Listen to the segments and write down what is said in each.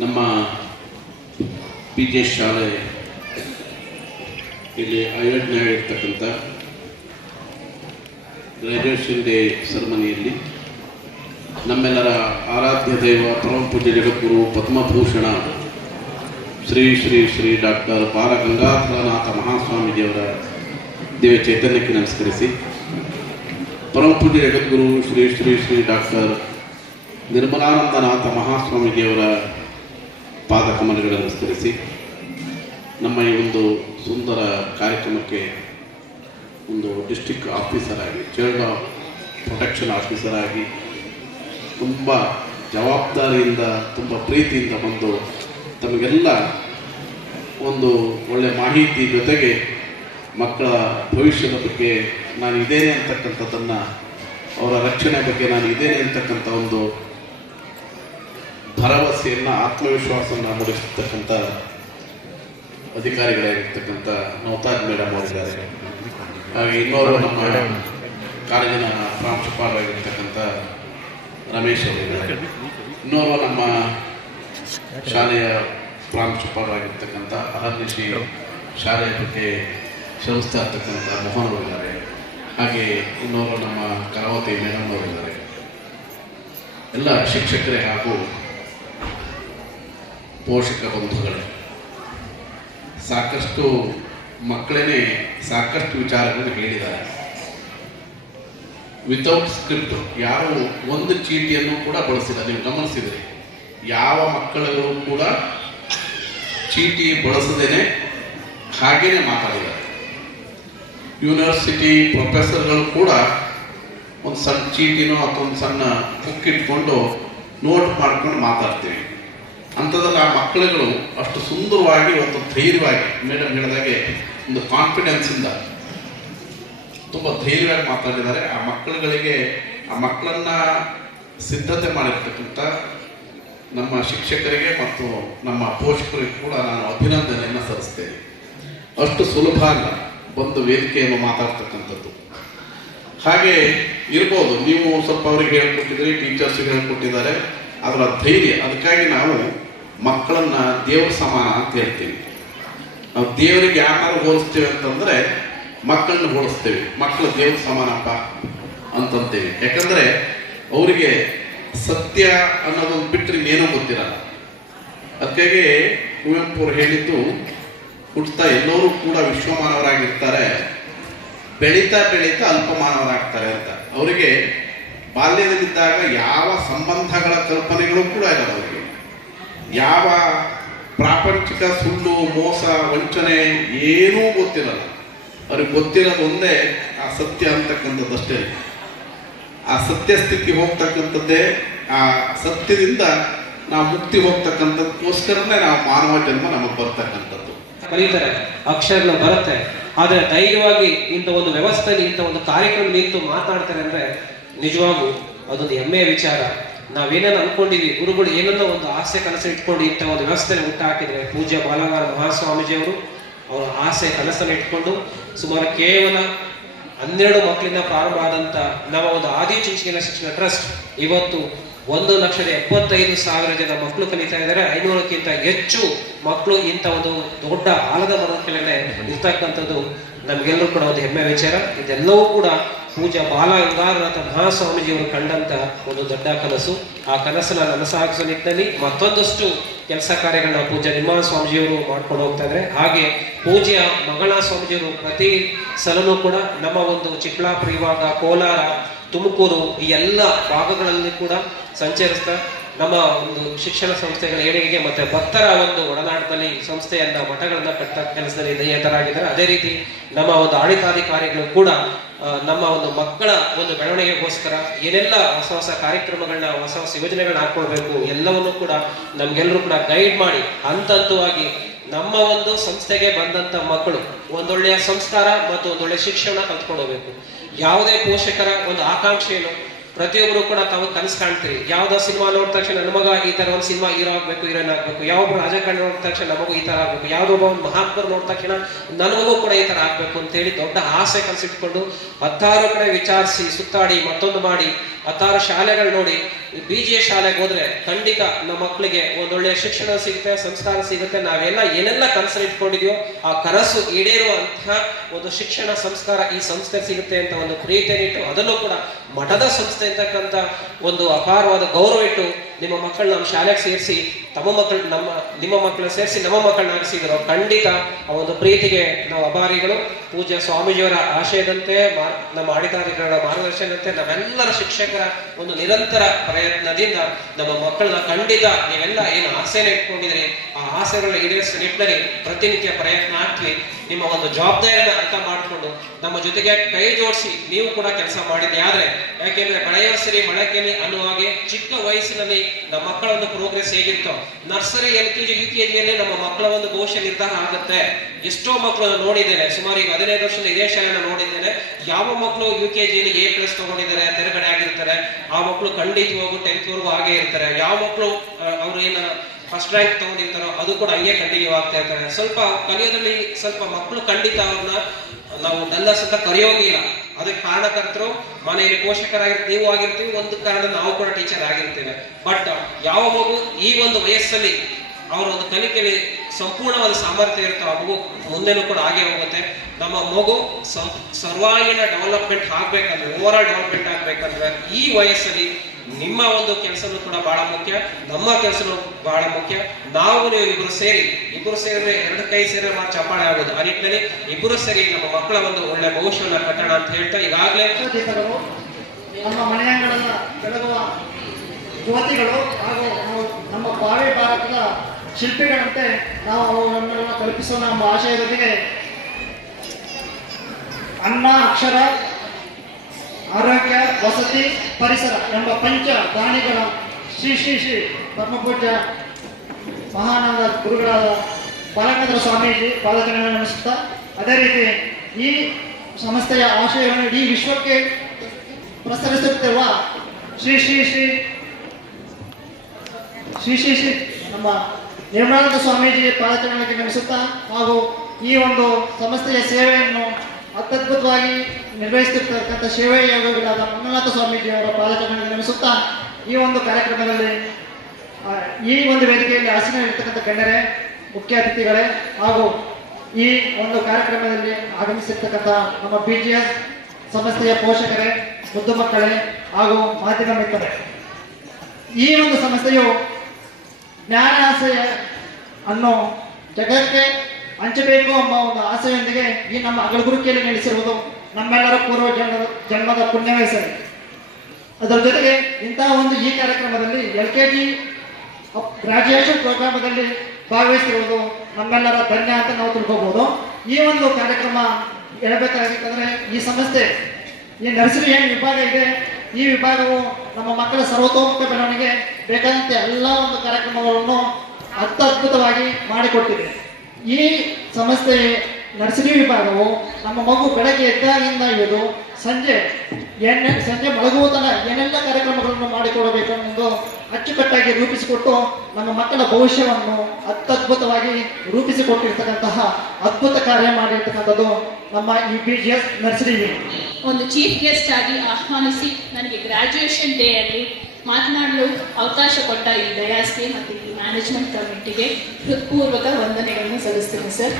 ನಮ್ಮ PJ ಶಾಲೆ ಇಲ್ಲಿ ಆಯೋಜನೆಯಾಗಿರ್ತಕ್ಕಂಥ ಗ್ರ್ಯಾಜುಯೇಷನ್ ಡೇ ಸೆರೆಮನಿಯಲ್ಲಿ ನಮ್ಮೆಲ್ಲರ ಆರಾಧ್ಯ ದೈವ ಪರಮ ಪೂಜ್ಯ ಜಗದ್ಗುರು ಪದ್ಮಭೂಷಣ ಶ್ರೀ ಶ್ರೀ ಶ್ರೀ ಡಾಕ್ಟರ್ ಬಾಲಗಂಗಾಧರನಾಥ ಮಹಾಸ್ವಾಮೀಜಿಯವರ ದಿವ್ಯ ಚೈತನ್ಯಕ್ಕೆ ನಮಸ್ಕರಿಸಿ, ಪರಮ ಪೂಜ್ಯ ಜಗದ್ಗುರು ಶ್ರೀ ಶ್ರೀ ಶ್ರೀ ಡಾಕ್ಟರ್ ನಿರ್ಮಲಾನಂದನಾಥ ಮಹಾಸ್ವಾಮೀಜಿಯವರ ಪಾದಕಮಲಗಳಿಗೆ ನಮಸ್ಕರಿಸಿ, ನಮ್ಮ ಈ ಒಂದು ಸುಂದರ ಕಾರ್ಯಕ್ರಮಕ್ಕೆ ಒಂದು ಡಿಸ್ಟ್ರಿಕ್ಟ್ ಆಫೀಸರ್ ಆಗಿ, ಚೈಲ್ಡ್ ಪ್ರೊಟೆಕ್ಷನ್ ಆಫೀಸರ್ ಆಗಿ ತುಂಬ ಜವಾಬ್ದಾರಿಯಿಂದ, ತುಂಬ ಪ್ರೀತಿಯಿಂದ ಬಂದು ತಮಗೆಲ್ಲ ಒಂದು ಒಳ್ಳೆಯ ಮಾಹಿತಿ ಜೊತೆಗೆ ಮಕ್ಕಳ ಭವಿಷ್ಯದ ಬಗ್ಗೆ ನಾನು ಇದ್ದೇನೆ ಅಂತಕ್ಕಂಥದ್ದನ್ನು, ಅವರ ರಕ್ಷಣೆ ಬಗ್ಗೆ ನಾನು ಇದ್ದೇನೆ ಅಂತಕ್ಕಂಥ ಒಂದು ಭರವಸೆಯನ್ನು, ಆತ್ಮವಿಶ್ವಾಸವನ್ನು ಮೂಡಿಸ್ತಕ್ಕಂಥ ಅಧಿಕಾರಿಗಳಾಗಿರ್ತಕ್ಕಂಥ ನೌತಾಜ್ ಮೇಡಮ್ ಅವರಿದ್ದಾರೆ. ಹಾಗೆ ಇನ್ನೋರ್ವ ನಮ್ಮ ಕಾಲೇಜಿನ ಪ್ರಾಂಶುಪಾಲರಾಗಿರ್ತಕ್ಕಂಥ ರಮೇಶ್ ಅವರಿದ್ದಾರೆ. ಇನ್ನೋರ್ವ ನಮ್ಮ ಶಾಲೆಯ ಪ್ರಾಂಶುಪಾಲರಾಗಿರ್ತಕ್ಕಂಥ ಅಹರ್ನಿಶಿ ಶಾಲೆಯ ಬಗ್ಗೆ ಶ್ರಮಿಸ್ತಾ ಇರ್ತಕ್ಕಂಥ ಮೋಹನ್ ಅವರಿದ್ದಾರೆ. ಹಾಗೆ ಇನ್ನೋರ್ವ ನಮ್ಮ ಕರಾವತಿ ಮೇಡಮ್ ಅವರಿದ್ದಾರೆ. ಎಲ್ಲ ಶಿಕ್ಷಕರೇ ಹಾಗೂ ಪೋಷಕ ಬಂಧುಗಳೇ, ಸಾಕಷ್ಟು ಮಕ್ಕಳೇ ಸಾಕಷ್ಟು ವಿಚಾರಗಳನ್ನು ಹೇಳಿದ್ದಾರೆ. ವಿತೌಟ್ ಸ್ಕ್ರಿಪ್ಟ್ ಯಾರು ಒಂದು ಚೀಟಿಯನ್ನು ಕೂಡ ಬಳಸಿಲ್ಲ. ನೀವು ಗಮನಿಸಿದರೆ ಯಾವ ಮಕ್ಕಳುಗಳು ಕೂಡ ಚೀಟಿ ಬಳಸದೇನೆ ಹಾಗೇನೆ ಮಾತಾಡಿದ್ದಾರೆ. ಯೂನಿವರ್ಸಿಟಿ ಪ್ರೊಫೆಸರ್ಗಳು ಕೂಡ ಒಂದು ಸಣ್ಣ ಚೀಟಿನೋ ಅಥವಾ ಒಂದು ಸಣ್ಣ ಬುಕ್ ಇಟ್ಕೊಂಡು ನೋಟ್ ಮಾಡ್ಕೊಂಡು ಮಾತಾಡ್ತೀವಿ. ಅಂಥದ್ರಲ್ಲಿ ಆ ಮಕ್ಕಳುಗಳು ಅಷ್ಟು ಸುಂದರವಾಗಿ ಒಂದು ಧೈರ್ಯವಾಗಿ, ಮೇಡಮ್ ಹೇಳಿದಾಗೆ ಒಂದು ಕಾನ್ಫಿಡೆನ್ಸಿಂದ ತುಂಬ ಧೈರ್ಯವಾಗಿ ಮಾತಾಡಿದ್ದಾರೆ. ಆ ಮಕ್ಕಳುಗಳಿಗೆ, ಆ ಮಕ್ಕಳನ್ನ ಸಿದ್ಧತೆ ಮಾಡಿರ್ತಕ್ಕಂಥ ನಮ್ಮ ಶಿಕ್ಷಕರಿಗೆ ಮತ್ತು ನಮ್ಮ ಪೋಷಕರಿಗೆ ಕೂಡ ನಾನು ಅಭಿನಂದನೆಯನ್ನು ಸಲ್ಲಿಸ್ತೇನೆ. ಅಷ್ಟು ಸುಲಭ ಅಲ್ಲ ಒಂದು ವೇದಿಕೆಯನ್ನು ಮಾತಾಡ್ತಕ್ಕಂಥದ್ದು. ಹಾಗೆ ಇರ್ಬೋದು, ನೀವು ಸ್ವಲ್ಪ ಅವ್ರಿಗೆ ಹೇಳ್ಕೊಟ್ಟಿದ್ದೀರಿ, ಟೀಚರ್ಸ್ಗೆ ಹೇಳ್ಕೊಟ್ಟಿದ್ದಾರೆ, ಅದರ ಧೈರ್ಯ. ಅದಕ್ಕಾಗಿ ನಾವು ಮಕ್ಕಳನ್ನ ದೇವ್ರ ಸಮಾನ ಅಂತ ಹೇಳ್ತೀವಿ. ನಾವು ದೇವರಿಗೆ ಯಾರು ಹೋಲಿಸ್ತೇವೆ ಅಂತಂದರೆ ಮಕ್ಕಳನ್ನ ಹೋಲಿಸ್ತೇವೆ. ಮಕ್ಕಳು ದೇವ್ರ ಸಮಾನಪ್ಪ ಅಂತಂತೇವೆ. ಯಾಕಂದರೆ ಅವರಿಗೆ ಸತ್ಯ ಅನ್ನೋದೊಂದು ಬಿಟ್ಟರೆ ಇನ್ನೇನೋ ಗೊತ್ತಿರಲ್ಲ. ಅದಕ್ಕಾಗಿ ಕುವೆಂಪು ಅವರು ಹೇಳಿದ್ದು, ಹುಟ್ಟುತ್ತಾ ಎಲ್ಲರೂ ಕೂಡ ವಿಶ್ವಮಾನವರಾಗಿರ್ತಾರೆ, ಬೆಳೀತಾ ಬೆಳೀತಾ ಅಲ್ಪಮಾನವರಾಗ್ತಾರೆ ಅಂತ. ಅವರಿಗೆ ಬಾಲ್ಯದಲ್ಲಿದ್ದಾಗ ಯಾವ ಸಂಬಂಧಗಳ ಕಲ್ಪನೆಗಳು ಕೂಡ ಇರಲ್ಲ. ಅವರಿಗೆ ಯಾವ ಪ್ರಾಪಂಚಿಕ ಸುಳ್ಳು, ಮೋಸ, ವಂಚನೆ ಏನೂ ಗೊತ್ತಿರಲ್ಲ. ಅವ್ರಿಗೆ ಗೊತ್ತಿರೋದು ಒಂದೇ, ಆ ಸತ್ಯ ಅಂತಕ್ಕಂಥದ್ದಷ್ಟೇ. ಆ ಸತ್ಯ ಸ್ಥಿತಿ ಹೋಗ್ತಕ್ಕಂಥದ್ದೇ, ಆ ಸತ್ಯದಿಂದ ನಾವು ಮುಕ್ತಿ ಹೋಗ್ತಕ್ಕಂಥದಕ್ಕೋಸ್ಕರನೇ ನಾವು ಮಾನವ ಜನ್ಮ ನಮಗೆ ಬರ್ತಕ್ಕಂಥದ್ದು. ಕಲಿತಾರೆ, ಅಕ್ಷರಗಳು ಬರುತ್ತೆ, ಆದರೆ ಧೈರ್ಯವಾಗಿ ಇಂಥ ಒಂದು ವ್ಯವಸ್ಥೆಯಲ್ಲಿ, ಇಂಥ ಒಂದು ಕಾರ್ಯಕ್ರಮ ನಿಂತು ಮಾತಾಡ್ತಾರೆ ಅಂದರೆ ನಿಜವಾಗೂ ಅದೊಂದು ಹೆಮ್ಮೆಯ ವಿಚಾರ. ನಾವೇನೇನು ಅನ್ಕೊಂಡಿದ್ವಿ, ಗುರುಗಳು ಏನನ್ನೋ ಒಂದು ಆಸೆ ಕನಸು ಇಟ್ಕೊಂಡು ಇಂಥ ಒಂದು ವ್ಯವಸ್ಥೆನ ಹುಟ್ಟಾಕಿದ್ರೆ, ಪೂಜ್ಯ ಬಾಲಗಾರ ಮಹಾಸ್ವಾಮೀಜಿಯವರು ಅವರ ಆಸೆ ಕನಸನ್ನು ಇಟ್ಕೊಂಡು ಸುಮಾರು ಕೇವಲ 12 ಮಕ್ಕಳಿಂದ ಪ್ರಾರಂಭ ಆದಂಥ ನಮ್ಮ ಒಂದು ಆದಿಚುಂಚನ ಶಿಕ್ಷಣ ಟ್ರಸ್ಟ್ ಇವತ್ತು 1,75,000 ಜನ ಮಕ್ಕಳು ಕಲಿತಾ ಇದ್ದಾರೆ. 500ಕ್ಕಿಂತ ಹೆಚ್ಚು ಮಕ್ಕಳು ಇಂಥ ಒಂದು ದೊಡ್ಡ ಆಲದ ಮರದ ಕೆಳಗಡೆ ಇರ್ತಕ್ಕಂಥದ್ದು ನಮಗೆಲ್ಲರೂ ಕೂಡ ಒಂದು ಹೆಮ್ಮೆ ವಿಚಾರ. ಇದೆಲ್ಲವೂ ಕೂಡ ಪೂಜ್ಯ ಬಾಲಗಂಗಾಧರನಾಥ ಮಹಾಸ್ವಾಮೀಜಿಯವರು ಕಂಡಂತ ಒಂದು ದೊಡ್ಡ ಕನಸು. ಆ ಕನಸನ್ನ ನನಸಾಗಿಸೋ ನಿಟ್ಟಿನಲ್ಲಿ ಮತ್ತೊಂದಷ್ಟು ಕೆಲಸ ಕಾರ್ಯಗಳನ್ನ ಪೂಜ್ಯ ನಿರ್ಮಲಾ ಸ್ವಾಮೀಜಿಯವರು ಮಾಡ್ಕೊಂಡು ಹೋಗ್ತಾ ಇದ್ದಾರೆ. ಹಾಗೆ ಪೂಜ್ಯ ಮಂಗಳಾ ಸ್ವಾಮೀಜಿಯವರು ಪ್ರತಿ ಸಲನೂ ಕೂಡ ನಮ್ಮ ಒಂದು ಚಿಕ್ಕಬಳ್ಳಾಪುರ ವಿಭಾಗ, ಕೋಲಾರ, ತುಮಕೂರು ಈ ಎಲ್ಲ ಭಾಗಗಳಲ್ಲಿ ಕೂಡ ಸಂಚರಿಸ್ತಾ ನಮ್ಮ ಒಂದು ಶಿಕ್ಷಣ ಸಂಸ್ಥೆಗಳ ಏಳಿಗೆಗೆ ಮತ್ತೆ ಭಕ್ತರ ಒಂದು ಒಡನಾಟದಲ್ಲಿ ಸಂಸ್ಥೆಯನ್ನ, ಮಠಗಳನ್ನ ಕಟ್ಟ ಕೆಲಸದಲ್ಲಿ ನಿರತರಾಗಿದ್ದಾರೆ. ಅದೇ ರೀತಿ ನಮ್ಮ ಒಂದು ಆಡಳಿತಾಧಿಕಾರಿಗಳು ಕೂಡ ನಮ್ಮ ಒಂದು ಮಕ್ಕಳ ಒಂದು ಬೆಳವಣಿಗೆಗೋಸ್ಕರ ಏನೆಲ್ಲ ಹೊಸ ಹೊಸ ಕಾರ್ಯಕ್ರಮಗಳನ್ನ, ಹೊಸ ಹೊಸ ಯೋಜನೆಗಳನ್ನ ಹಾಕೊಳ್ಬೇಕು ಎಲ್ಲವನ್ನು ಕೂಡ ನಮ್ಗೆಲ್ಲರೂ ಕೂಡ ಗೈಡ್ ಮಾಡಿ ಹಂತವಾಗಿ ನಮ್ಮ ಒಂದು ಸಂಸ್ಥೆಗೆ ಬಂದಂತ ಮಕ್ಕಳು ಒಂದೊಳ್ಳೆಯ ಸಂಸ್ಕಾರ ಮತ್ತು ಒಂದೊಳ್ಳೆ ಶಿಕ್ಷಣ ಕಲ್ತ್ಕೊಂಡು ಹೋಗ್ಬೇಕು. ಯಾವುದೇ ಪೋಷಕರ ಒಂದು ಆಕಾಂಕ್ಷೆಯನ್ನು ಪ್ರತಿಯೊಬ್ಬರು ಕೂಡ ತಾವು ಕನಸು ಕಾಣ್ತೀರಿ. ಯಾವ್ದೋ ಸಿನಿಮಾ ನೋಡಿದ ತಕ್ಷಣ ನನ್ನ ಮಗ ಈ ತರ ಒಂದು ಸಿನಿಮಾ ಹೀರೋ ಆಗ್ಬೇಕು, ಹೀರೋಯಿನ್ ಆಗ್ಬೇಕು, ಯಾವೊಬ್ಬರು ರಾಜಕಾರಣಿ ನೋಡಿದ ತಕ್ಷಣ ನಮಗೂ ಈ ತರ ಆಗ್ಬೇಕು, ಯಾವ್ದೊಬ್ಬ ಒಂದು ಮಹಾತ್ಮರು ನೋಡಿದ ತಕ್ಷಣ ನನಗೂ ಕೂಡ ಈ ತರ ಆಗ್ಬೇಕು ಅಂತ ಹೇಳಿ ದೊಡ್ಡ ಆಸೆ ಕನಸಿಟ್ಕೊಂಡು 16 ಕಡೆ ವಿಚಾರಿಸಿ ಸುತ್ತಾಡಿ ಮತ್ತೊಂದು ಮಾಡಿ ಹತ್ತಾರು ಶಾಲೆಗಳು ನೋಡಿ, ಈ BGS ಶಾಲೆಗೆ ಹೋದ್ರೆ ಖಂಡಿತ ನಮ್ಮ ಮಕ್ಕಳಿಗೆ ಒಂದೊಳ್ಳೆ ಶಿಕ್ಷಣ ಸಿಗುತ್ತೆ, ಸಂಸ್ಕಾರ ಸಿಗುತ್ತೆ. ನಾವೆಲ್ಲ ಏನೆಲ್ಲ ಕನಸು ಇಟ್ಕೊಂಡಿದ್ಯೋ ಆ ಕನಸು ಈಡೇರುವಂತಹ ಒಂದು ಶಿಕ್ಷಣ ಸಂಸ್ಕಾರ ಈ ಸಂಸ್ಥೆ ಸಿಗುತ್ತೆ ಅಂತ ಒಂದು ಪ್ರೀತಿಯನ್ನಿಟ್ಟು, ಅದನ್ನು ಕೂಡ ಮಠದ ಸಂಸ್ಥೆ ಅಂತಕ್ಕಂಥ ಒಂದು ಅಪಾರವಾದ ಗೌರವ ಇಟ್ಟು ನಿಮ್ಮ ಮಕ್ಕಳನ್ನ ನಮ್ಮ ಶಾಲೆಗೆ ಸೇರಿಸಿ ನಿಮ್ಮ ಮಕ್ಕಳನ್ನ ಸೇರಿಸಿ ನಮ್ಮ ಮಕ್ಕಳನ್ನಾಗಿಸಿದ್ರು. ಖಂಡಿತ ಆ ಒಂದು ಪ್ರೀತಿಗೆ ನಾವು ಅಭಾರಿಗಳು. ಪೂಜ್ಯ ಸ್ವಾಮೀಜಿಯವರ ಆಶಯದಂತೆ, ನಮ್ಮ ಆಡಳಿತಾಧಿಕಾರಿಗಳ ಮಾರ್ಗದರ್ಶನದಂತೆ, ನಮ್ಮೆಲ್ಲರ ಶಿಕ್ಷಕರ ಒಂದು ನಿರಂತರ ಪ್ರಯತ್ನದಿಂದ ನಮ್ಮ ಮಕ್ಕಳನ್ನ ಖಂಡಿತ ನೀವೆಲ್ಲ ಏನು ಆಸೆನ ಇಟ್ಕೊಂಡಿದ್ರಿ ಆ ಆಸೆಗಳನ್ನ ಈಡೇರಿಸುವ ನಿಟ್ಟಿನಲ್ಲಿ ಪ್ರತಿನಿತ್ಯ ಪ್ರಯತ್ನ ಹಾಕಿ ನಿಮ್ಮ ಒಂದು ಜವಾಬ್ದಾರಿಯನ್ನು ಅರ್ಥ ಮಾಡಿಕೊಂಡು ನಮ್ಮ ಜೊತೆಗೆ ಕೈ ಜೋಡಿಸಿ ನೀವು ಕೂಡ ಕೆಲಸ ಮಾಡಿದ್ದೆ. ಆದ್ರೆ ಯಾಕೆಂದ್ರೆ ಬೆಳೆಯುವ ಸರಿ ಮೊಳಕೆಯಲ್ಲಿ ಅನ್ನುವ ಹಾಗೆ ಚಿಕ್ಕ ವಯಸ್ಸಿನಲ್ಲಿ ನಮ್ಮ ಮಕ್ಕಳ ಒಂದು ಪ್ರೋಗ್ರೆಸ್ ಹೇಗಿರ್ತೋ, ನರ್ಸರಿ LKG UKG ಮೇಲೆ ನಮ್ಮ ಮಕ್ಕಳ ಒಂದು ಭವಿಷ್ಯ ನಿರ್ಧಾರ ಆಗುತ್ತೆ. ಎಷ್ಟೋ ಮಕ್ಕಳು ನೋಡಿದ್ದೇನೆ, ಸುಮಾರು ಈಗ 15 ವರ್ಷದ ಇದೇ ಶಾಲೆನ ನೋಡಿದ್ದೇನೆ. ಯಾವ ಮಕ್ಕಳು UKGಯಲ್ಲಿ A+ ತಗೊಂಡಿದ್ದಾರೆ, ತೆರಗಡೆ ಆಗಿರ್ತಾರೆ, ಆ ಮಕ್ಕಳು ಖಂಡಿತವಾಗೂ 10th ವರೆಗೂ ಹಾಗೆ ಇರ್ತಾರೆ. ಯಾವ ಮಕ್ಕಳು ಅವ್ರು ಏನು ಫಸ್ಟ್ ರ್ಯಾಂಕ್ ತಗೊಂಡಿರ್ತಾರೋ ಅದು ಕೂಡ ಹಂಗೆ ಕಂಟಿನ್ಯೂ ಆಗ್ತಾ ಇರ್ತಾರೆ. ಸ್ವಲ್ಪ ಕಲಿಯೋದ್ರಲ್ಲಿ ಸ್ವಲ್ಪ ಮಕ್ಕಳು ಖಂಡಿತ ಅವ್ರನ್ನ ನಾವು ಡಲ್ಲರ್ಸ್ ಅಂತ ಕರೆಯೋಂಗಿಲ್ಲ. ಅದಕ್ಕೆ ಕಾರಣಕರ್ತರು ಮನೆಯಲ್ಲಿ ಪೋಷಕರಾಗಿರ್ತೀವಿ, ನೀವು ಆಗಿರ್ತೀವಿ, ಒಂದು ಕಾರಣ ನಾವು ಕೂಡ ಟೀಚರ್ ಆಗಿರ್ತೇವೆ. ಬಟ್ ಯಾವ ಮಗು ಈ ಒಂದು ವಯಸ್ಸಲ್ಲಿ ಅವರ ಒಂದು ಕಲಿಕೆಯಲ್ಲಿ ಸಂಪೂರ್ಣವಾದ ಸಾಮರ್ಥ್ಯ ಇರ್ತಾವ, ಆ ಮಗು ಮುಂದೆನೂ ಕೂಡ ಹಾಗೆ ಹೋಗುತ್ತೆ. ನಮ್ಮ ಮಗು ಸರ್ವಾಂಗೀಣ ಡೆವಲಪ್ಮೆಂಟ್ ಆಗ್ಬೇಕಂದ್ರೆ, ಓವರ್ ಆಲ್ ಡೆವಲಪ್ಮೆಂಟ್ ಆಗ್ಬೇಕಂದ್ರೆ ಈ ವಯಸ್ಸಲ್ಲಿ ನಿಮ್ಮ ಒಂದು ಕೆಲಸನೂ ಕೂಡ ಬಹಳ ಮುಖ್ಯ, ನಮ್ಮ ಕೆಲಸನೂ ಬಹಳ ಮುಖ್ಯ. ನಾವು ನೀವು ಇಬ್ಬರು ಸೇರಿದ್ರೆ 2 ಕೈ ಸೇರಿ ಚಪ್ಪಾಳೆ ಆಗೋದು. ಆ ನಿಟ್ಟಿನಲ್ಲಿ ಇಬ್ಬರು ಸೇರಿ ನಮ್ಮ ಮಕ್ಕಳ ಒಂದು ಒಳ್ಳೆ ಭವಿಷ್ಯವನ್ನ ಕಟ್ಟೋಣ ಅಂತ ಹೇಳ್ತಾ ಈಗಾಗಲೇ ನಮ್ಮ ಮನೆಯಂಗಳನ್ನ ಬೆಳಗುವ ಜ್ಯೋತಿಗಳು ಹಾಗೂ ನಮ್ಮ ಭಾವಿ ಭಾರತದ ಶಿಲ್ಪಿಗಳಂತೆ ನಾವು ಅವುಗಳನ್ನೆಲ್ಲ ಕಲ್ಪಿಸೋಣ ಎಂಬ ಆಶಯದೊಂದಿಗೆ ಅನ್ನ, ಅಕ್ಷರ, ಆರೋಗ್ಯ, ವಸತಿ, ಪರಿಸರ ಎಂಬ ಪಂಚ ದಾನಿಗಳ ಶ್ರೀ ಶ್ರೀ ಶ್ರೀ ಪರಮಪೂಜ್ಯ ಮಹಾನಂದ ಗುರುಗಳಾದ ಬಾಲಗಂಗಾಧರ ಸ್ವಾಮೀಜಿ ಪಾದಕಗಳನ್ನು ನಡೆಸುತ್ತಾ, ಅದೇ ರೀತಿ ಈ ಸಂಸ್ಥೆಯ ಆಶಯವನ್ನು ಇಡೀ ವಿಶ್ವಕ್ಕೆ ಪ್ರಸರಿಸುತ್ತಿರುವ ಶ್ರೀ ಶ್ರೀ ಶ್ರೀ ಶ್ರೀ ಶ್ರೀ ಶ್ರೀ ನಮ್ಮ ನಿರ್ಮಲಾನಂದ ಸ್ವಾಮೀಜಿ ಪಾದಕಗಳಿಗೆ ನಡೆಸುತ್ತಾ ಹಾಗೂ ಈ ಒಂದು ಸಂಸ್ಥೆಯ ಸೇವೆಯನ್ನು ಅತ್ಯದ್ಭುತವಾಗಿ ನಿರ್ವಹಿಸುತ್ತಿರ್ತಕ್ಕಂಥ ಸೇವೆ ಯೋಗಗಳಾದ ಮಂಜುನಾಥ ಸ್ವಾಮೀಜಿಯವರ ಪಾದಕಗಳಿಗೆ ನಡೆಸುತ್ತಾ ಈ ಒಂದು ಕಾರ್ಯಕ್ರಮದಲ್ಲಿ ಈ ಒಂದು ವೇದಿಕೆಯಲ್ಲಿ ಆಸೀನರಿರ್ತಕ್ಕಂಥ ಗಣ್ಯರೇ, ಮುಖ್ಯ ಅತಿಥಿಗಳೇ ಹಾಗೂ ಈ ಒಂದು ಕಾರ್ಯಕ್ರಮದಲ್ಲಿ ಆಗಮಿಸಿರ್ತಕ್ಕಂಥ ನಮ್ಮ BGS ಸಂಸ್ಥೆಯ ಪೋಷಕರೇ, ಮುದ್ದು ಮಕ್ಕಳೇ ಹಾಗೂ ಮಾಧ್ಯಮ ಮಿತ್ರರೇ, ಈ ಒಂದು ಸಂಸ್ಥೆಯು ಜ್ಞಾನ ಆಸೆಯ ಅನ್ನು ಜಗಕ್ಕೆ ಹಂಚಬೇಕು ಎಂಬ ಒಂದು ಆಸೆಯೊಂದಿಗೆ ಈ ನಮ್ಮ ಅಗಳಗುರುಕಿಯಲ್ಲಿ ನಡೆಸಿರುವುದು ನಮ್ಮೆಲ್ಲರ ಪೂರ್ವ ಜನ್ಮದ ಪುಣ್ಯವೇ ಸರಿ. ಅದರ ಜೊತೆಗೆ ಇಂತಹ ಒಂದು ಈ ಕಾರ್ಯಕ್ರಮದಲ್ಲಿ LKG ಗ್ರಾಜುಯೇಷನ್ ಪ್ರೋಗ್ರಾಮದಲ್ಲಿ ಭಾಗವಹಿಸಿರುವುದು ನಮ್ಮೆಲ್ಲರ ಧನ್ಯ ಅಂತ ನಾವು ತಿಳ್ಕೋಬಹುದು. ಈ ಒಂದು ಕಾರ್ಯಕ್ರಮ ಹೇಳಬೇಕಾಗಿತ್ತಂದ್ರೆ ಈ ಸಂಸ್ಥೆ ಈ ನರ್ಸರಿ ಏನು ವಿಭಾಗ ಇದೆ, ಈ ವಿಭಾಗವು ನಮ್ಮ ಮಕ್ಕಳ ಸರ್ವತೋಮುಖ ಬೆಳವಣಿಗೆ ಬೇಕಾದಂತೆ ಎಲ್ಲ ಒಂದು ಕಾರ್ಯಕ್ರಮಗಳನ್ನು ಅತ್ಯದ್ಭುತವಾಗಿ ಮಾಡಿಕೊಟ್ಟಿದೆ. ಈ ಸಂಸ್ಥೆ ನರ್ಸರಿ ವಿಭಾಗವು ನಮ್ಮ ಮಗು ಬೆಳಗ್ಗೆ ಎದ್ದಾಗಿಂದ ಹಿಡಿದು ಸಂಜೆ ಮಲಗುವ ತನಕ ಏನೆಲ್ಲ ಕಾರ್ಯಕ್ರಮಗಳನ್ನು ಮಾಡಿಕೊಡಬೇಕು ಅನ್ನೋದು ಅಚ್ಚುಕಟ್ಟಾಗಿ ರೂಪಿಸಿಕೊಟ್ಟು ನಮ್ಮ ಮಕ್ಕಳ ಭವಿಷ್ಯವನ್ನು ಅತ್ಯದ್ಭುತವಾಗಿ ರೂಪಿಸಿಕೊಟ್ಟಿರ್ತಕ್ಕಂತಹ ಅದ್ಭುತ ಕಾರ್ಯ ಮಾಡಿರ್ತಕ್ಕಂಥದ್ದು ನಮ್ಮ ಈ BGS ನರ್ಸರಿ. ಒಂದು ಚೀಫ್ ಗೆಸ್ಟ್ ಆಗಿ ಆಹ್ವಾನಿಸಿ ನನಗೆ ಗ್ರಾಜುಯೇಷನ್ ಡೇ ಅಲ್ಲಿ ಮಾತನಾಡಲು ಅವಕಾಶ ಕೊಟ್ಟ ಈ ಡಯಾಸ್ಗೆ ಮತ್ತು ಈ ಮ್ಯಾನೇಜ್ಮೆಂಟ್ ಕಮಿಟಿಗೆ ಹೃತ್ಪೂರ್ವಕ ವಂದನೆಗಳನ್ನು ಸಲ್ಲಿಸ್ತೇನೆ ಸರ್.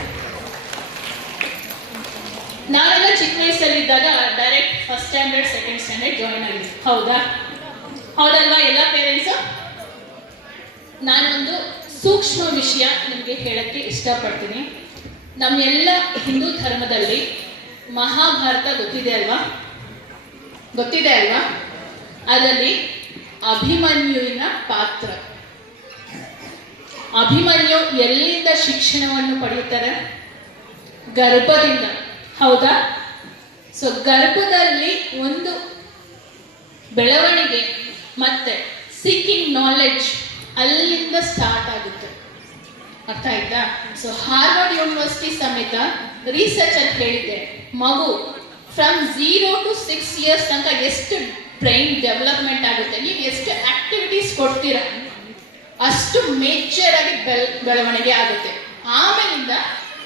ನಾನೆಲ್ಲ ಚಿಕ್ಕ ವಯಸ್ಸಲ್ಲಿದ್ದಾಗ direct first standard second standard join ಆಗಿದೆ, ಹೌದಲ್ವಾ ಎಲ್ಲ ಪೇರೆಂಟ್ಸ್? ನಾನೊಂದು ಸೂಕ್ಷ್ಮ ವಿಷಯ ನಿಮಗೆ ಹೇಳಕ್ಕೆ ಇಷ್ಟಪಡ್ತೀನಿ. ನಮ್ಮೆಲ್ಲ ಹಿಂದೂ ಧರ್ಮದಲ್ಲಿ ಮಹಾಭಾರತ ಗೊತ್ತಿದೆ ಅಲ್ವಾ? ಅದರಲ್ಲಿ ಅಭಿಮನ್ಯುವಿನ ಪಾತ್ರ. ಅಭಿಮನ್ಯು ಎಲ್ಲಿಂದ ಶಿಕ್ಷಣವನ್ನು ಪಡೆಯುತ್ತಾರೆ? ಗರ್ಭದಿಂದ, ಹೌದಾ? ಸೊ ಗರ್ಭದಲ್ಲಿ ಒಂದು ಬೆಳವಣಿಗೆ ಮತ್ತೆ ಸೀಕಿಂಗ್ ನಾಲೆಡ್ಜ್ ಅಲ್ಲಿಂದ ಸ್ಟಾರ್ಟ್ ಆಗುತ್ತೆ. ಅರ್ಥ ಆಯ್ತಾ? ಸೊ ಹಾರ್ವರ್ಡ್ ಯೂನಿವರ್ಸಿಟಿ ಸಮೇತ ರಿಸರ್ಚ್ ಅಂತ ಹೇಳಿದೆ, ಮಗು ಫ್ರಮ್ 0 to 6 years ತನಕ ಎಷ್ಟು ಬ್ರೈನ್ ಡೆವಲಪ್ಮೆಂಟ್ ಆಗುತ್ತೆ, ನೀವು ಎಷ್ಟು ಆಕ್ಟಿವಿಟೀಸ್ ಕೊಡ್ತೀರಾ ಅಷ್ಟು ಮೇಜರ್ ಆಗಿ ಬೆಳವಣಿಗೆ ಆಗುತ್ತೆ. ಆಮೇಲಿಂದ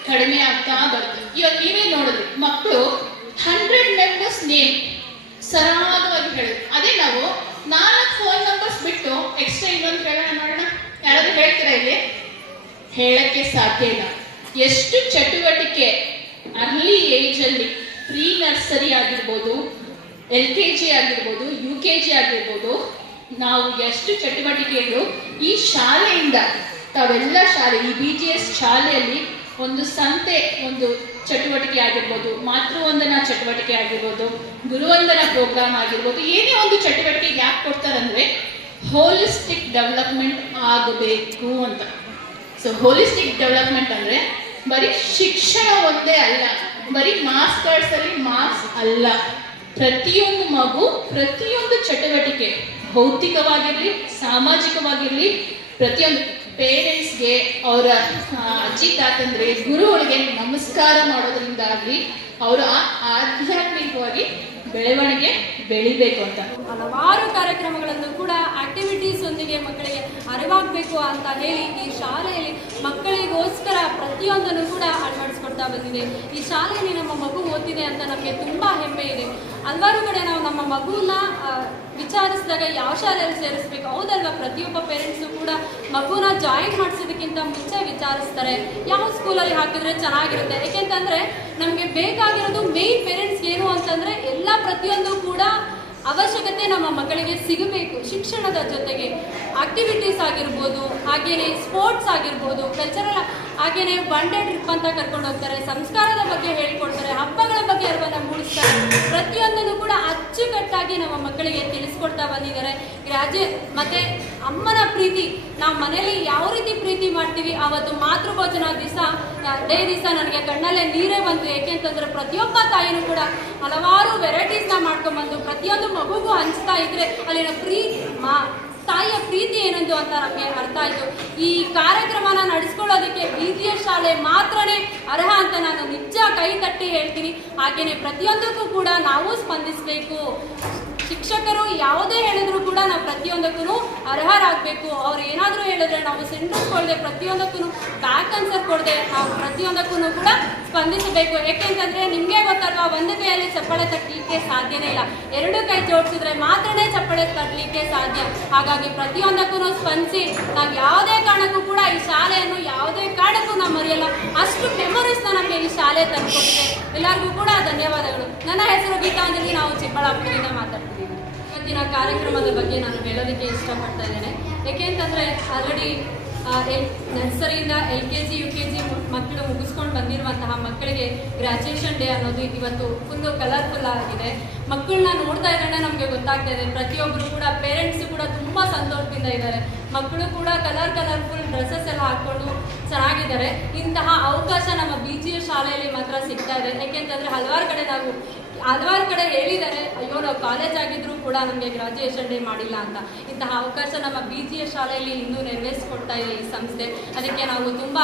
ಕಡಿಮೆ ಆಗ್ತಾ ಬರುತ್ತೆ. ಇವಾಗ ನೀವೇ ನೋಡಿದ್ರಿ, ಮಕ್ಕಳು 100 ಮೆಂಬರ್ಸ್ ನೇಮ್ ಸರಾಗವಾಗಿ ಹೇಳಿದ್ರು. ಅದೇ ನಾವು 4 ಫೋನ್ ನಂಬರ್ಸ್ ಬಿಟ್ಟು ಎಕ್ಸ್ಟ್ರಾ ಇನ್ನೊಂದು ಹೇಳೋಣ ನೋಡೋಣ. ಯಾರಾದ್ರೂ ಹೇಳ್ತೀರಾ ಇಲ್ಲಿ? ಹೇಳಕ್ಕೆ ಸಾಧ್ಯ ಇಲ್ಲ. ಎಷ್ಟು ಚಟುವಟಿಕೆ ಅರ್ಲಿ ಏಜ್ ಅಲ್ಲಿ, ಪ್ರೀ ನರ್ಸರಿ ಆಗಿರ್ಬೋದು, LKG ಆಗಿರ್ಬೋದು, UKG ಆಗಿರ್ಬೋದು, ನಾವು ಎಷ್ಟು ಚಟುವಟಿಕೆಗಳು ಈ ಶಾಲೆಯಿಂದ, ತಾವೆಲ್ಲ ಶಾಲೆ, ಈ BGS ಶಾಲೆಯಲ್ಲಿ ಒಂದು ಸಂತೆ, ಒಂದು ಚಟುವಟಿಕೆ ಆಗಿರ್ಬೋದು, ಮಾತೃವಂದನಾ ಚಟುವಟಿಕೆ ಆಗಿರ್ಬೋದು, ಗುರುವಂದನಾ ಪ್ರೋಗ್ರಾಮ್ ಆಗಿರ್ಬೋದು, ಏನೇ ಒಂದು ಚಟುವಟಿಕೆ ಯಾಕೆ ಕೊಡ್ತಾರಂದ್ರೆ ಹೋಲಿಸ್ಟಿಕ್ ಡೆವಲಪ್ಮೆಂಟ್ ಆಗಬೇಕು ಅಂತ. ಸೊ ಹೋಲಿಸ್ಟಿಕ್ ಡೆವಲಪ್ಮೆಂಟ್ ಅಂದ್ರೆ ಬರೀ ಶಿಕ್ಷಣ ಒಂದೇ ಅಲ್ಲ, ಬರೀ ಮಾರ್ಕ್ಸ್ ಕಾರ್ಡ್ಸಲ್ಲಿ ಮಾರ್ಕ್ಸ್ ಅಲ್ಲ. ಪ್ರತಿಯೊಂದು ಮಗು ಪ್ರತಿಯೊಂದು ಚಟುವಟಿಕೆ, ಭೌತಿಕವಾಗಿರಲಿ ಸಾಮಾಜಿಕವಾಗಿರಲಿ, ಪ್ರತಿಯೊಂದು ಪೇರೆಂಟ್ಸ್ಗೆ, ಅವರ ಅಜ್ಜಿ ತಾತಂದ್ರೆ, ಗುರುಗಳಿಗೆ ನಮಸ್ಕಾರ ಮಾಡೋದ್ರಿಂದಾಗಲಿ ಅವರು ಆಧ್ಯಾತ್ಮಿಕವಾಗಿ ಬೆಳವಣಿಗೆ ಬೆಳಿಬೇಕು ಅಂತ. ಹಲವಾರು ಕಾರ್ಯಕ್ರಮಗಳನ್ನು ಕೂಡ ಆಕ್ಟಿವಿಟೀಸ್ ಒಂದಿಗೆ ಮಕ್ಕಳಿಗೆ ಅರಿವಾಗಬೇಕು ಅಂತ ಹೇಳಿ ಈ ಶಾಲೆಯಲ್ಲಿ ಮಕ್ಕಳಿಗೋಸ್ಕರ ಪ್ರತಿಯೊಂದನ್ನು ಕೂಡ ಅಳವಡಿಸ್ಕೊಡ್ತಾ ಬಂದಿದೆ. ಈ ಶಾಲೆಯಲ್ಲಿ ನಮ್ಮ ಮಗು ಓದ್ತಿದೆ ಅಂತ ನಮಗೆ ತುಂಬ ಹೆಮ್ಮೆ ಇದೆ. ಹಲವಾರು ಕಡೆ ನಾವು ನಮ್ಮ ಮಗುವನ್ನ ವಿಚಾರಿಸಿದಾಗ ಯಾವ ಶಾಲೆಯಲ್ಲಿ ಸೇರಿಸ್ಬೇಕು, ಹೌದಲ್ವಾ, ಪ್ರತಿಯೊಬ್ಬ ಪೇರೆಂಟ್ಸು ಕೂಡ ಮಗುನ ಜಾಯಿನ್ ಮಾಡಿಸೋದಕ್ಕಿಂತ ಮುಂಚೆ ವಿಚಾರಿಸ್ತಾರೆ ಯಾವ ಸ್ಕೂಲಲ್ಲಿ ಹಾಕಿದ್ರೆ ಚೆನ್ನಾಗಿರುತ್ತೆ. ಏಕೆಂತಂದರೆ ನಮಗೆ ಬೇಕಾಗಿರೋದು ಮೇನ್ ಪೇರೆಂಟ್ಸ್ಗೆ ಏನು ಅಂತಂದರೆ ಎಲ್ಲ ಪ್ರತಿಯೊಂದು ಕೂಡ ಅವಶ್ಯಕತೆ ನಮ್ಮ ಮಕ್ಕಳಿಗೆ ಸಿಗಬೇಕು. ಶಿಕ್ಷಣದ ಜೊತೆಗೆ ಆಕ್ಟಿವಿಟೀಸ್ ಆಗಿರ್ಬೋದು, ಹಾಗೇನೆ ಸ್ಪೋರ್ಟ್ಸ್ ಆಗಿರ್ಬೋದು, ಕಲ್ಚರಲ್, ಹಾಗೇನೆ ಒನ್ ಡೇ ಟ್ರಿಪ್ ಅಂತ ಕರ್ಕೊಂಡು ಹೋಗ್ತಾರೆ, ಸಂಸ್ಕಾರದ ಬಗ್ಗೆ ಹೇಳ್ಕೊಡ್ತಾರೆ, ಹಬ್ಬಗಳ ಬಗ್ಗೆ ಅರಿವನ್ನು ಮೂಡಿಸ್ತಾರೆ. ಪ್ರತಿಯೊಂದನ್ನು ಕೂಡ ಅಚ್ಚುಕಟ್ಟಾಗಿ ನಮ್ಮ ಮಕ್ಕಳಿಗೆ ತಿಳಿಸ್ಕೊಡ್ತಾ ಬಂದಿದ್ದಾರೆ. ಮತ್ತೆ ಅಮ್ಮನ ಪ್ರೀತಿ, ನಾವು ಮನೇಲಿ ಯಾವ ರೀತಿ ಪ್ರೀತಿ ಮಾಡ್ತೀವಿ, ಆವತ್ತು ಮಾತೃಭೋಜನ ದಿವಸ ನನಗೆ ಕಣ್ಣಲ್ಲೇ ನೀರೇ ಬಂತು. ಏಕೆಂತಂದ್ರೆ ಪ್ರತಿಯೊಬ್ಬ ತಾಯಿನೂ ಕೂಡ ಹಲವಾರು ವೆರೈಟೀಸ್ನ ಮಾಡ್ಕೊಂಡ್ಬಂದು ಪ್ರತಿಯೊಂದು ಮಗುಗೂ ಹಂಚ್ತಾ ಇದ್ರೆ ಅಲ್ಲಿನ ತಾಯಿಯ ಪ್ರೀತಿ ಏನಂದು ಅಂತ ನಮಗೆ ಅರ್ಥ ಆಯಿತು. ಈ ಕಾರ್ಯಕ್ರಮನ ನಡೆಸ್ಕೊಳ್ಳೋದಕ್ಕೆ BGS ಶಾಲೆ ಮಾತ್ರನೇ ಅರ್ಹ ಅಂತ ನಾನು ನಿಜ ಕೈ ತಟ್ಟಿ ಹೇಳ್ತೀನಿ. ಹಾಗೆಯೇ ಪ್ರತಿಯೊಂದಕ್ಕೂ ಕೂಡ ನಾವು ಸ್ಪಂದಿಸಬೇಕು. ಶಿಕ್ಷಕರು ಯಾವುದೇ ಹೇಳಿದ್ರು ಕೂಡ ನಾವು ಪ್ರತಿಯೊಂದಕ್ಕೂ ಅರ್ಹರಾಗಬೇಕು. ಅವ್ರು ಏನಾದರೂ ಹೇಳಿದ್ರೆ ನಾವು ಸೆಂಟೆನ್ಸ್ ಕೊಡದೆ, ಪ್ರತಿಯೊಂದಕ್ಕೂ ಬ್ಯಾಕ್ ಆನ್ಸರ್ ಕೊಡದೆ ನಾವು ಪ್ರತಿಯೊಂದಕ್ಕೂ ಕೂಡ ಸ್ಪಂದಿಸಬೇಕು. ಏಕೆಂತಂದರೆ ನಿಮಗೆ ಗೊತ್ತಲ್ವಾ, ಒಂದು ಕೈಯಲ್ಲಿ ಚಪ್ಪಾಳೆ ತಟ್ಟಲಿಕ್ಕೆ ಸಾಧ್ಯನೇ ಇಲ್ಲ, 2 ಕೈ ಜೋಡಿಸಿದ್ರೆ ಮಾತ್ರನೇ ಚಪ್ಪಾಳೆ ತಟ್ಟಲಿಕ್ಕೆ ಸಾಧ್ಯ. ಹಾಗಾಗಿ ಪ್ರತಿಯೊಂದಕ್ಕೂ ಸ್ಪಂದಿಸಿ ನಾವು ಯಾವುದೇ ಕಾರಣಕ್ಕೂ ಕೂಡ ಈ ಶಾಲೆಯನ್ನು ಯಾವುದೇ ಕಾರಣಕ್ಕೂ ನಾವು ಮರೆಯಲ್ಲ. ಅಷ್ಟು ಮೆಮೊರೀಸ್ನ ನಮಗೆ ಈ ಶಾಲೆ ತಂದುಕೊಟ್ಟಿದೆ. ಎಲ್ಲರಿಗೂ ಕೂಡ ಧನ್ಯವಾದಗಳು. ನನ್ನ ಹೆಸರು ಗೀತಾಂಜಲಿ, ನಾವು ಚಿಕ್ಕಬಳ್ಳಾಪುರದಿಂದ ಮಾತಾಡ್ತೀವಿ. ಇವತ್ತಿನ ಕಾರ್ಯಕ್ರಮದ ಬಗ್ಗೆ ನಾನು ಹೇಳೋದಕ್ಕೆ ಇಷ್ಟಪಡ್ತಾ ಇದ್ದೇನೆ. ಏಕೆಂತಂದರೆ ಆಲ್ರೆಡಿ ನರ್ಸರಿಯಿಂದ LKG UKG ಮಕ್ಕಳು ಮುಗಿಸ್ಕೊಂಡು ಬಂದಿರುವಂತಹ ಮಕ್ಕಳಿಗೆ ಗ್ರ್ಯಾಜುಯೇಷನ್ ಡೇ ಅನ್ನೋದು ಇವತ್ತು ಫುಲ್ಲು ಕಲರ್ಫುಲ್ ಆಗಿದೆ. ಮಕ್ಕಳನ್ನ ನೋಡ್ತಾ ಇದ್ದರೆ ನಮಗೆ ಗೊತ್ತಾಗ್ತಾ ಇದೆ, ಪ್ರತಿಯೊಬ್ಬರು ಕೂಡ ಪೇರೆಂಟ್ಸು ಕೂಡ ತುಂಬ ಸಂತೋಷದಿಂದ ಇದ್ದಾರೆ. ಮಕ್ಕಳು ಕೂಡ ಕಲರ್ಫುಲ್ ಡ್ರೆಸ್ಸಸ್ ಎಲ್ಲ ಹಾಕ್ಕೊಂಡು ಚೆನ್ನಾಗಿದ್ದಾರೆ. ಇಂತಹ ಅವಕಾಶ ನಮ್ಮ BGS ಶಾಲೆಯಲ್ಲಿ ಮಾತ್ರ ಸಿಗ್ತಾ ಇದೆ. ಏಕೆಂತಂದರೆ ಹಲವಾರು ಕಡೆ ಹೇಳಿದ್ದಾರೆ, ಅಯ್ಯೋ ನಾವು ಕಾಲೇಜ್ ಆಗಿದ್ರೂ ಕೂಡ ನಮಗೆ ಗ್ರಾಜುಯೇಷನ್ ಡೇ ಮಾಡಿಲ್ಲ ಅಂತ. ಇಂತಹ ಅವಕಾಶ ನಮ್ಮ BGS ಶಾಲೆಯಲ್ಲಿ ಇನ್ನೂ ನೆರವೇರಿಸ್ಕೊಡ್ತಾ ಇದೆ ಈ ಸಂಸ್ಥೆ. ಅದಕ್ಕೆ ನಾವು ತುಂಬ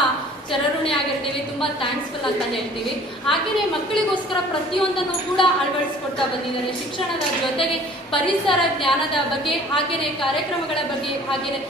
ಚಿರಋಣಿ ಆಗಿರ್ತೀವಿ, ತುಂಬ ಥ್ಯಾಂಕ್ಸ್ಫುಲ್ ಅಂತ ಹೇಳ್ತೀವಿ. ಹಾಗೆಯೇ ಮಕ್ಕಳಿಗೋಸ್ಕರ ಪ್ರತಿಯೊಂದನ್ನು ಕೂಡ ಅಳವಡಿಸ್ಕೊಡ್ತಾ ಬಂದಿದ್ದಾರೆ. ಶಿಕ್ಷಣದ ಜೊತೆಗೆ ಪರಿಸರ ಜ್ಞಾನದ ಬಗ್ಗೆ, ಹಾಗೆಯೇ ಕಾರ್ಯಕ್ರಮಗಳ ಬಗ್ಗೆ, ಹಾಗೆಯೇ